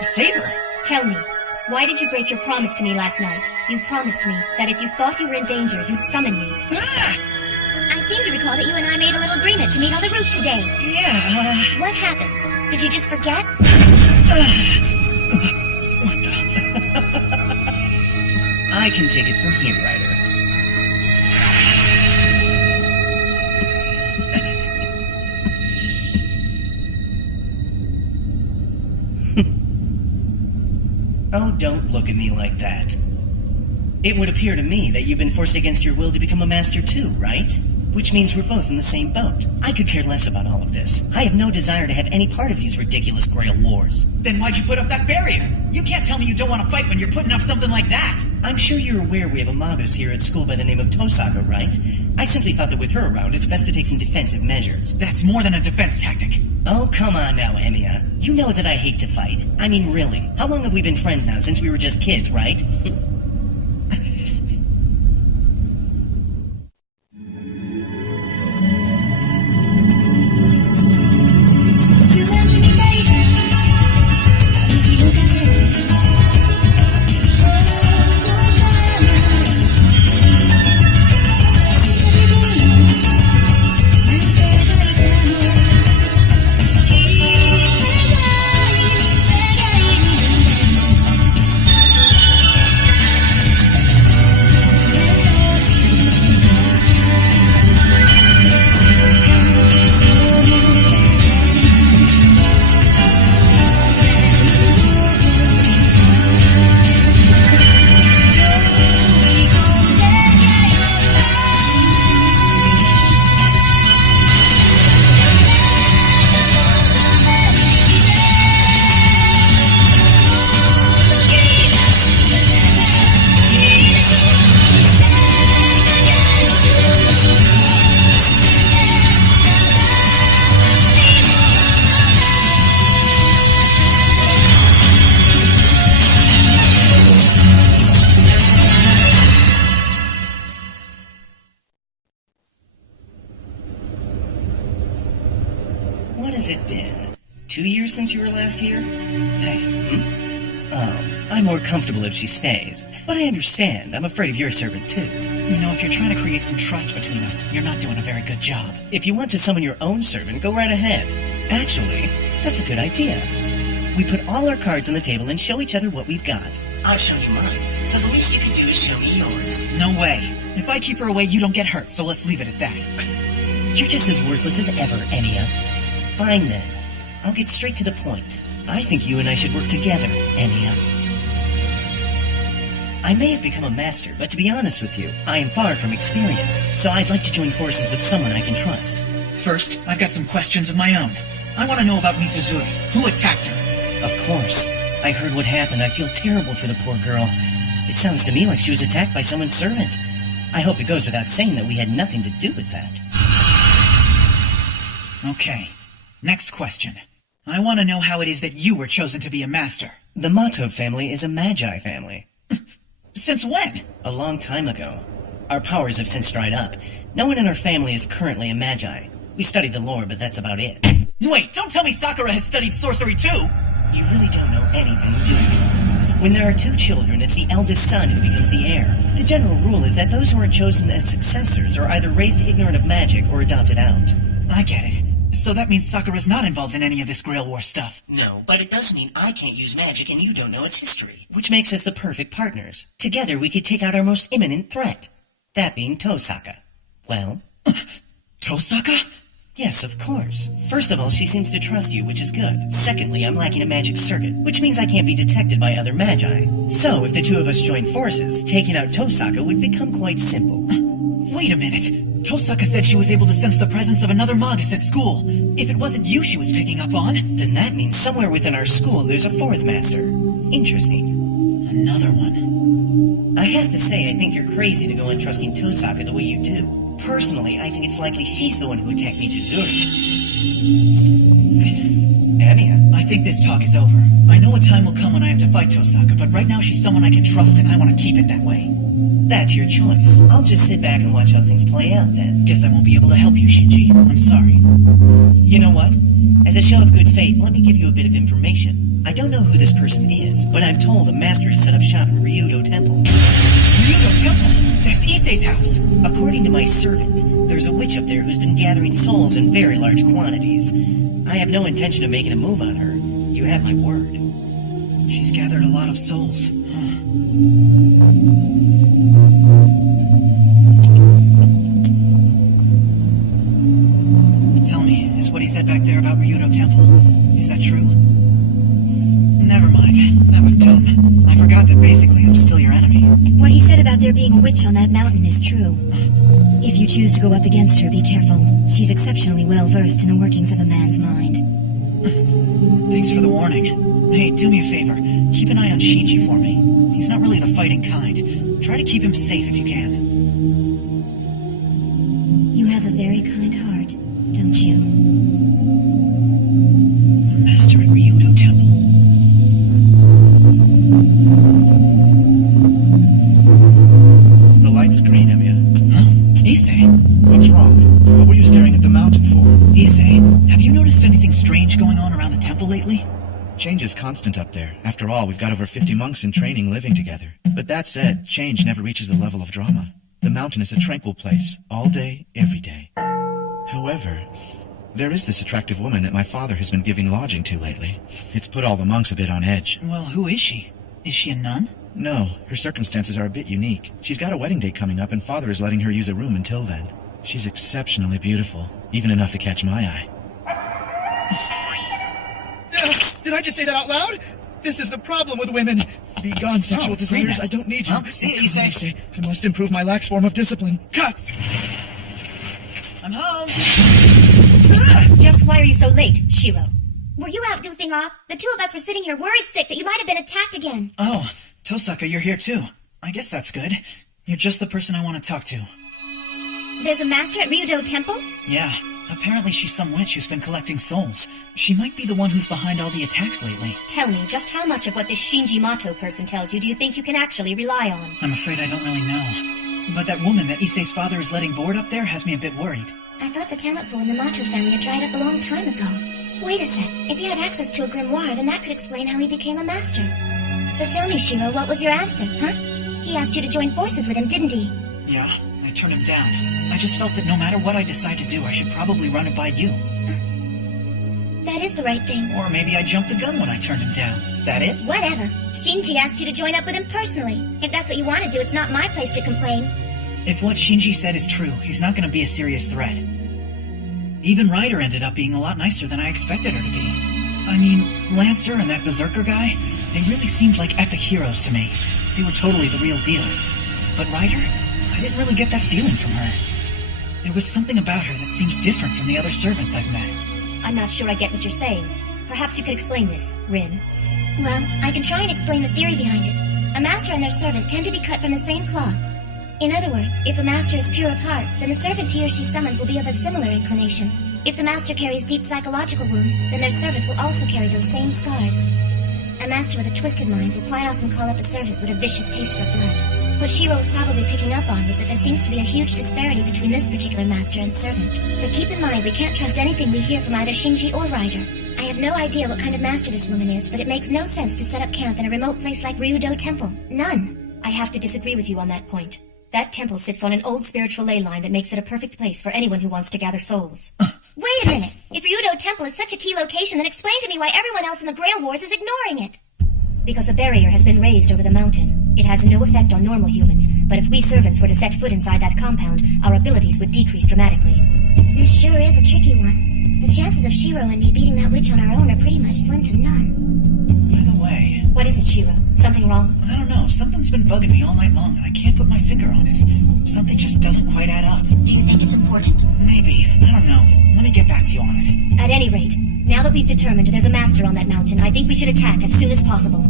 Saber! Tell me, why did you break your promise to me last night? You promised me that if you thought you were in danger, you'd summon me. Ah! I seem to recall that you and I made a little agreement to meet on the roof today. Yeah, What happened? Did you just forget? What the? I can take it from here, Ryder. Oh, don't look at me like that. It would appear to me that you've been forced against your will to become a master too, right? Which means we're both in the same boat. I could care less about all of this. I have no desire to have any part of these ridiculous Grail wars. Then why'd you put up that barrier? You can't tell me you don't want to fight when you're putting up something like that. I'm sure you're aware we have a Magus here at school by the name of Tosaka, right? I simply thought that with her around, it's best to take some defensive measures. That's more than a defense tactic. Oh, come on now, Emiya. You know that I hate to fight. I mean, really. How long have we been friends now? Since we were just kids, right? What has it been? 2 years since you were last here? Hey, Oh, I'm more comfortable if she stays. But I understand. I'm afraid of your servant, too. You know, if you're trying to create some trust between us, you're not doing a very good job. If you want to summon your own servant, go right ahead. Actually, that's a good idea. We put all our cards on the table and show each other what we've got. I've shown you mine, so the least you can do is show me yours. No way. If I keep her away, you don't get hurt, so let's leave it at that. You're just as worthless as ever, Emiya. Fine then. I'll get straight to the point. I think you and I should work together, Emiya. I may have become a master, but to be honest with you, I am far from experienced, so I'd like to join forces with someone I can trust. First, I've got some questions of my own. I want to know about Mitsuzuri. Who attacked her? Of course. I heard what happened. I feel terrible for the poor girl. It sounds to me like she was attacked by someone's servant. I hope it goes without saying that we had nothing to do with that. Okay. Next question. I want to know how it is that you were chosen to be a master. The Mato family is a Magi family. Since when? A long time ago. Our powers have since dried up. No one in our family is currently a Magi. We study the lore, but that's about it. Wait, don't tell me Sakura has studied sorcery too! You really don't know anything, do you? When there are two children, it's the eldest son who becomes the heir. The general rule is that those who are chosen as successors are either raised ignorant of magic or adopted out. I get it. So that means Sakura's not involved in any of this Grail War stuff. No, but it does mean I can't use magic and you don't know its history. Which makes us the perfect partners. Together we could take out our most imminent threat. That being Tosaka. Well? Tosaka? Yes, of course. First of all, she seems to trust you, which is good. Secondly, I'm lacking a magic circuit, which means I can't be detected by other Magi. So, if the two of us join forces, taking out Tosaka would become quite simple. Wait a minute. Tosaka said she was able to sense the presence of another Magus at school. If it wasn't you she was picking up on... Then that means somewhere within our school there's a fourth master. Interesting. Another one. I have to say, I think you're crazy to go on trusting Tosaka the way you do. Personally, I think it's likely she's the one who attacked Mitsuzuri. Emiya. I think this talk is over. I know a time will come when I have to fight Tosaka, but right now she's someone I can trust and I want to keep it that way. That's your choice. I'll just sit back and watch how things play out then. Guess I won't be able to help you, Shinji. I'm sorry. You know what? As a show of good faith, let me give you a bit of information. I don't know who this person is, but I'm told a master has set up shop in Ryudo Temple. Ryudo Temple? That's Issei's house. According to my servant, there's a witch up there who's been gathering souls in very large quantities. I have no intention of making a move on her. You have my word. She's gathered a lot of souls. Tell me, is what he said back there about Ryudo Temple, is that true? Never mind. That was dumb. I forgot that basically I'm still your enemy. What he said about there being a witch on that mountain is true. If you choose to go up against her, be careful. She's exceptionally well versed in the workings of a man's mind. Thanks for the warning. Hey, do me a favor. Keep an eye on Shinji for me. He's not really the fighting kind. Try to keep him safe if you can. You have a very kind heart, don't you? A master at Ryudo Temple. The light's green, Emiya. Huh? Issei? What's wrong? What were you staring at the mountain for? Issei, have you noticed anything strange going on around the temple lately? Change is constant up there. After all, we've got over 50 monks in training living together. But that said, change never reaches the level of drama. The mountain is a tranquil place, all day, every day. However, there is this attractive woman that my father has been giving lodging to lately. It's put all the monks a bit on edge. Well, who is she? Is she a nun? No, her circumstances are a bit unique. She's got a wedding date coming up and father is letting her use a room until then. She's exceptionally beautiful, even enough to catch my eye. Did I just say that out loud? This is the problem with women. Be gone, sexual desires. I don't need you. See you, Issei. I must improve my lax form of discipline. Cuts! I'm home. Just why are you so late, Shiro? Were you out goofing off? The two of us were sitting here worried sick that you might have been attacked again. Oh, Tosaka, you're here too. I guess that's good. You're just the person I want to talk to. There's a master at Ryudo Temple? Yeah, apparently she's some witch who's been collecting souls. She might be the one who's behind all the attacks lately. Tell me, just how much of what this Shinji Mato person tells you do you think you can actually rely on? I'm afraid I don't really know. But that woman that Issei's father is letting board up there has me a bit worried. I thought the talent pool in the Mato family had dried up a long time ago. Wait a sec. If he had access to a grimoire, then that could explain how he became a master. So tell me, Shiro, what was your answer, huh? He asked you to join forces with him, didn't he? Yeah, I turned him down. I just felt that no matter what I decide to do, I should probably run it by you. That is the right thing. Or maybe I jumped the gun when I turned him down. That it? Whatever. Shinji asked you to join up with him personally. If that's what you want to do, it's not my place to complain. If what Shinji said is true, he's not going to be a serious threat. Even Ryder ended up being a lot nicer than I expected her to be. I mean, Lancer and that Berserker guy, they really seemed like epic heroes to me. They were totally the real deal. But Ryder, I didn't really get that feeling from her. There was something about her that seems different from the other servants I've met. I'm not sure I get what you're saying. Perhaps you could explain this, Rin. Well, I can try and explain the theory behind it. A master and their servant tend to be cut from the same cloth. In other words, if a master is pure of heart, then the servant he or she summons will be of a similar inclination. If the master carries deep psychological wounds, then their servant will also carry those same scars. A master with a twisted mind will quite often call up a servant with a vicious taste for blood. What Shiro was probably picking up on was that there seems to be a huge disparity between this particular master and servant. But keep in mind, we can't trust anything we hear from either Shinji or Ryder. I have no idea what kind of master this woman is, but it makes no sense to set up camp in a remote place like Ryudo Temple. None. I have to disagree with you on that point. That temple sits on an old spiritual ley line that makes it a perfect place for anyone who wants to gather souls. Wait a minute! If Ryudo Temple is such a key location, then explain to me why everyone else in the Grail Wars is ignoring it. Because a barrier has been raised over the mountain. It has no effect on normal humans, but if we servants were to set foot inside that compound, our abilities would decrease dramatically. This sure is a tricky one. The chances of Shiro and me beating that witch on our own are pretty much slim to none. By the way... What is it, Shiro? Something wrong? I don't know. Something's been bugging me all night long, and I can't put my finger on it. Something just doesn't quite add up. Do you think it's important? Maybe. I don't know. Let me get back to you on it. At any rate, now that we've determined there's a master on that mountain, I think we should attack as soon as possible.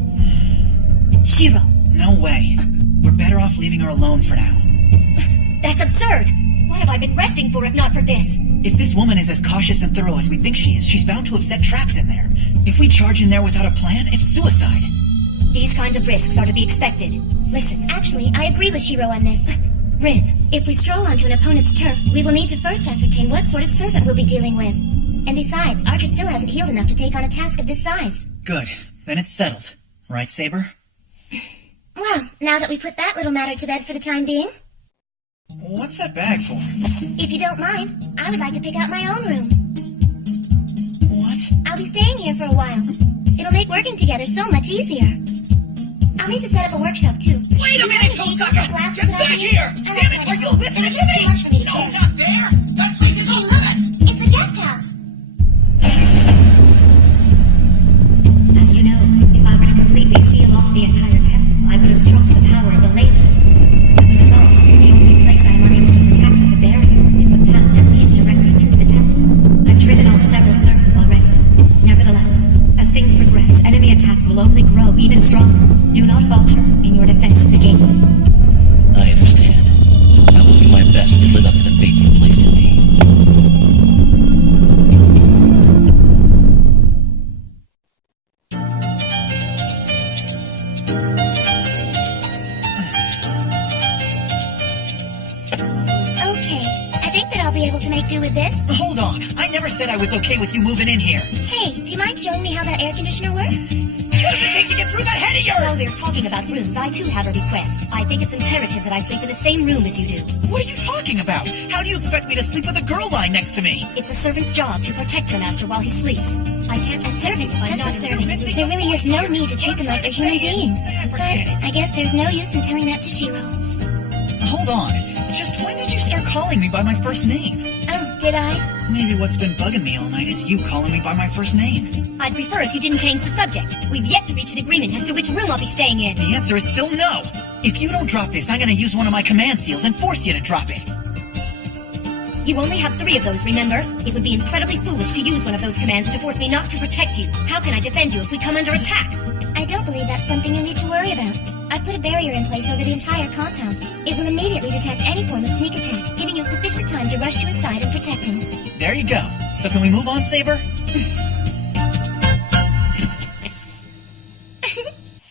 Shiro! No way. We're better off leaving her alone for now. That's absurd! What have I been resting for if not for this? If this woman is as cautious and thorough as we think she is, she's bound to have set traps in there. If we charge in there without a plan, it's suicide. These kinds of risks are to be expected. Listen, actually, I agree with Shiro on this. Rin, If we stroll onto an opponent's turf, we will need to first ascertain what sort of servant we'll be dealing with. And besides, Archer still hasn't healed enough to take on a task of this size. Good. Then it's settled. Right, Saber? Well, now that we put that little matter to bed for the time being, What's that bag for? if you don't mind, I would like to pick out my own room. What? I'll be staying here for a while. It'll make working together so much easier. I'll need to set up a workshop, too. Wait a minute, Tosaka! Get back here! Damn it, are you listening to me? No, not there! That place is off limits! It's a guest house. As you know, if I were to completely seal off the entire temple, I would obstruct the power of the ley line. As a result, the only place I am unable to protect with the barrier is the path that leads directly to the temple. I've driven off several servants already. Nevertheless, as things progress, enemy attacks will only grow even stronger. Do not falter in your defense of the gate. I understand. I will do my best to live up to the faith you've placed in me. Okay, I think that I'll be able to make do with this. Hold on. I never said I was okay with you moving in here. Hey, do you mind showing me how that air conditioner works? What does it take to get through that head of While yours? we're talking about rooms, I too have a request. I think it's imperative that I sleep in the same room as you do. What are you talking about? How do you expect me to sleep with a girl lying next to me? It's a servant's job to protect her master while he sleeps. I can't A servant is I'm just a not servant. There really is no need to treat them like they're human beings. But I guess there's no use in telling that to Shiro. Hold on. Just when did you start calling me by my first name? Oh, did I? Maybe what's been bugging me all night is you calling me by my first name. I'd prefer if you didn't change the subject. We've yet to reach an agreement as to which room I'll be staying in. The answer is still no. If you don't drop this, I'm gonna use one of my command seals and force you to drop it. You only have 3 of those, remember? It would be incredibly foolish to use one of those commands to force me not to protect you. How can I defend you if we come under attack? I don't believe that's something you need to worry about. I've put a barrier in place over the entire compound. It will immediately detect any form of sneak attack, giving you sufficient time to rush to his side and protect him. There you go. So can we move on, Saber?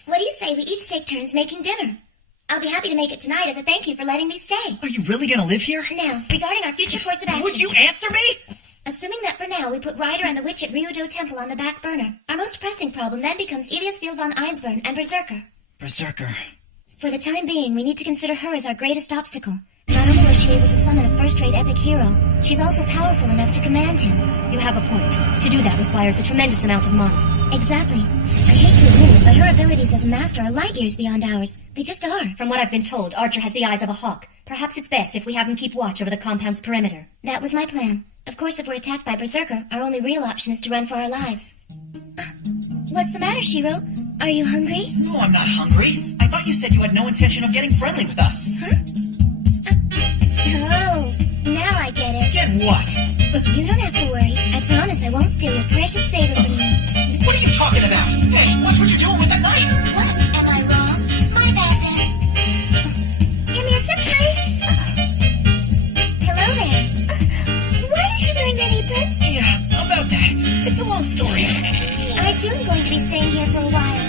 What do you say we each take turns making dinner? I'll be happy to make it tonight as a thank you for letting me stay. Are you really gonna live here? Now, regarding our future course of action... Would you answer me? Assuming that for now we put Ryder and the witch at Ryudo Temple on the back burner, our most pressing problem then becomes Eliasfield von Einsburn and Berserker. Berserker. For the time being, we need to consider her as our greatest obstacle. Not only was she able to summon a first-rate epic hero, she's also powerful enough to command him. You have a point. To do that requires a tremendous amount of mana. Exactly. I hate to admit it, but her abilities as a master are light years beyond ours. They just are. From what I've been told, Archer has the eyes of a hawk. Perhaps it's best if we have him keep watch over the compound's perimeter. That was my plan. Of course, if we're attacked by Berserker, our only real option is to run for our lives. What's the matter, Shiro? Are you hungry? No, I'm not hungry. I thought you said you had no intention of getting friendly with us. Oh, now I get it. Get what? You don't have to worry. I promise I won't steal your precious saber from you. What are you talking about? Hey, watch what you're doing with that knife! What? Am I wrong? My bad then. Give me a sip, please. Hello there. Why is she wearing that apron? Yeah, about that. It's a long story. I too am going to be staying here for a while.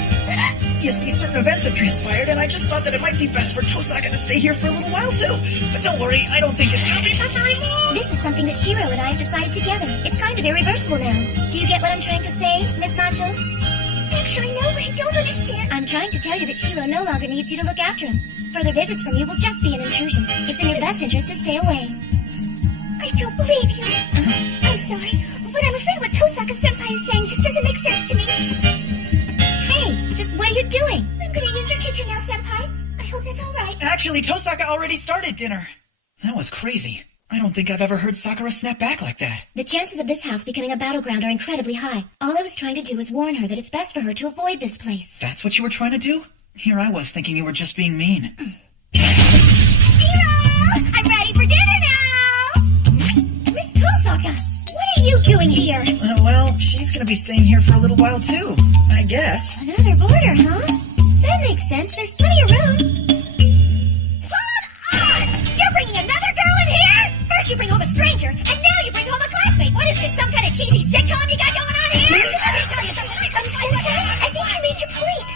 You see, certain events have transpired, and I just thought that it might be best for Tosaka to stay here for a little while, too. But don't worry, I don't think it's gonna be for very long. This is something that Shiro and I have decided together. It's kind of irreversible now. Do you get what I'm trying to say, Miss Mato? Actually, no, I don't understand. I'm trying to tell you that Shiro no longer needs you to look after him. Further visits from you will just be an intrusion. It's in your best interest to stay away. I don't believe you. I'm sorry, but I'm afraid what Tosaka-senpai is saying just doesn't make sense to me. Hey, just what are you doing? I'm gonna use your kitchen now, Senpai. I hope that's all right. Actually, Tosaka already started dinner. That was crazy. I don't think I've ever heard Sakura snap back like that. The chances of this house becoming a battleground are incredibly high. All I was trying to do was warn her that it's best for her to avoid this place. That's what you were trying to do? Here I was thinking you were just being mean. Shiro! I'm ready for dinner now! Miss Tosaka, what are you doing here? Well, she's gonna be staying here for a little while, too. I guess. Another boarder, huh? That makes sense. There's plenty of room. Hold on! You're bringing another girl in here? First you bring home a stranger, and now you bring home a classmate. What is this, some kind of cheesy sitcom you got going on here? Let me tell you something. Sensei, I think you made your point.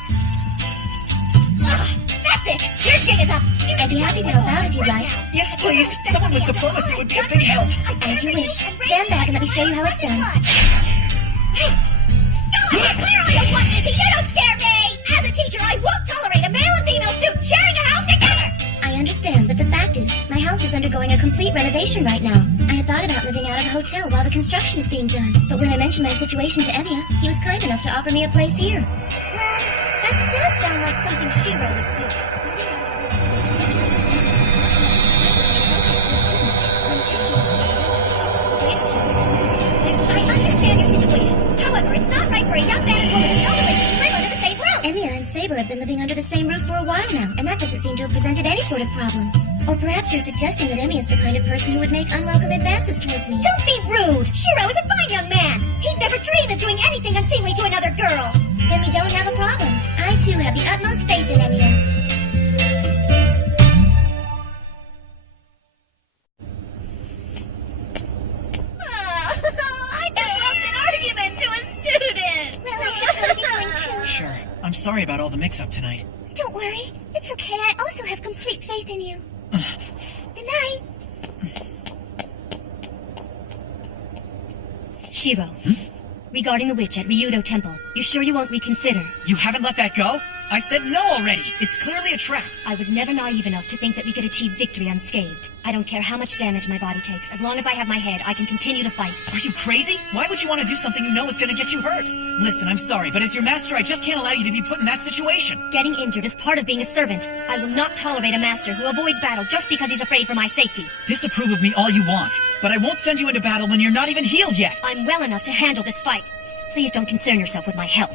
That's it. Your jig is up. I'd be happy to help out if you'd like. Yes, please. Someone with diplomacy would be a big help. As you wish. Stand back and let me show you how it's done. Hey! Clearly a one, Missy. You don't complete renovation right now. I had thought about living out of a hotel while the construction is being done. But when I mentioned my situation to Emiya, he was kind enough to offer me a place here. Well, that does sound like something Shiro would do. Living out of a hotel with a situation not to mention the this student. When two students stay together, there's also a greater chance to emerge. I understand your situation. However, it's not right for a young man and woman with no relation to live under the same roof. Emiya and Saber have been living under the same roof for a while now, and that doesn't seem to have presented any sort of problem. Or perhaps you're suggesting that Emiya's the kind of person who would make unwelcome advances towards me. Don't be rude! Shiro is a fine young man! He'd never dream of doing anything unseemly to another girl! Then we don't have a problem. I, too, have the utmost faith in Emiya. I just lost an argument to a student! Well, I should probably be going too. Sure. I'm sorry about all the mix-up tonight. Don't worry. It's okay. I also have complete faith in you. Good night. Shiro, regarding the witch at Ryudo Temple, you sure you won't reconsider? You haven't let that go? I said no already! It's clearly a trap! I was never naive enough to think that we could achieve victory unscathed. I don't care how much damage my body takes. As long as I have my head, I can continue to fight. Are you crazy? Why would you want to do something you know is gonna get you hurt? Listen, I'm sorry, but as your master, I just can't allow you to be put in that situation. Getting injured is part of being a servant. I will not tolerate a master who avoids battle just because he's afraid for my safety. Disapprove of me all you want, but I won't send you into battle when you're not even healed yet! I'm well enough to handle this fight. Please don't concern yourself with my health.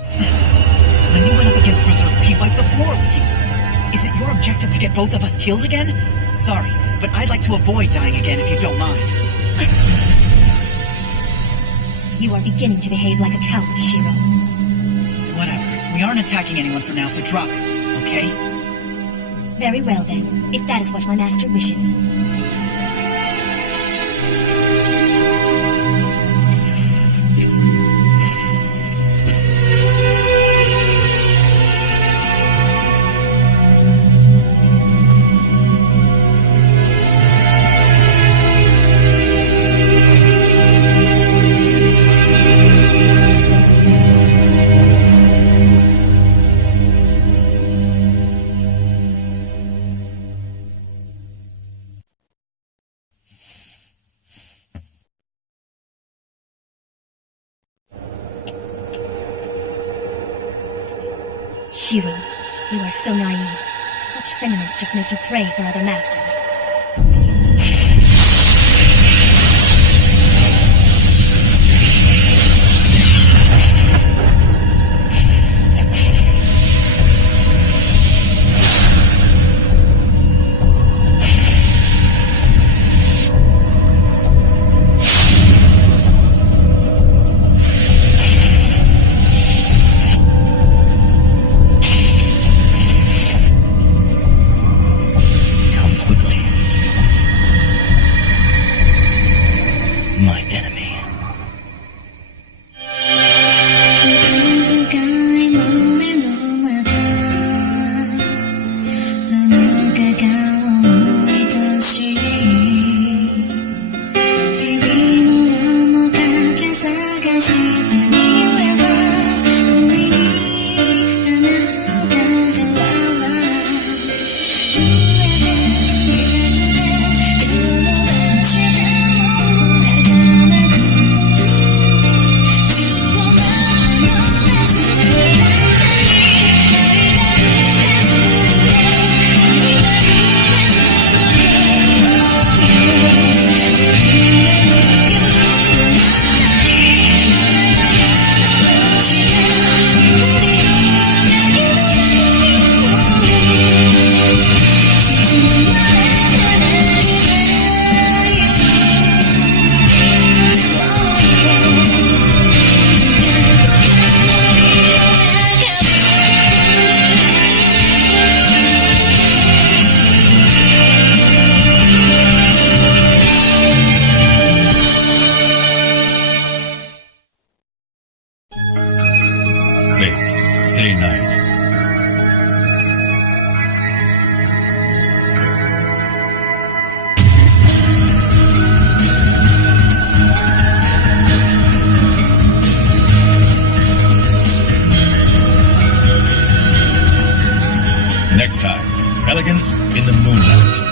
When you went up against Berserker, he wiped the floor with you. Is it your objective to get both of us killed again? Sorry, but I'd like to avoid dying again if you don't mind. You are beginning to behave like a coward, Shiro. Whatever. We aren't attacking anyone for now, so drop it, okay? Very well then, if that is what my master wishes. Shiro, you are so naive. Such sentiments just make you pray for other masters. Stay night. Next time, Elegance in the Moonlight.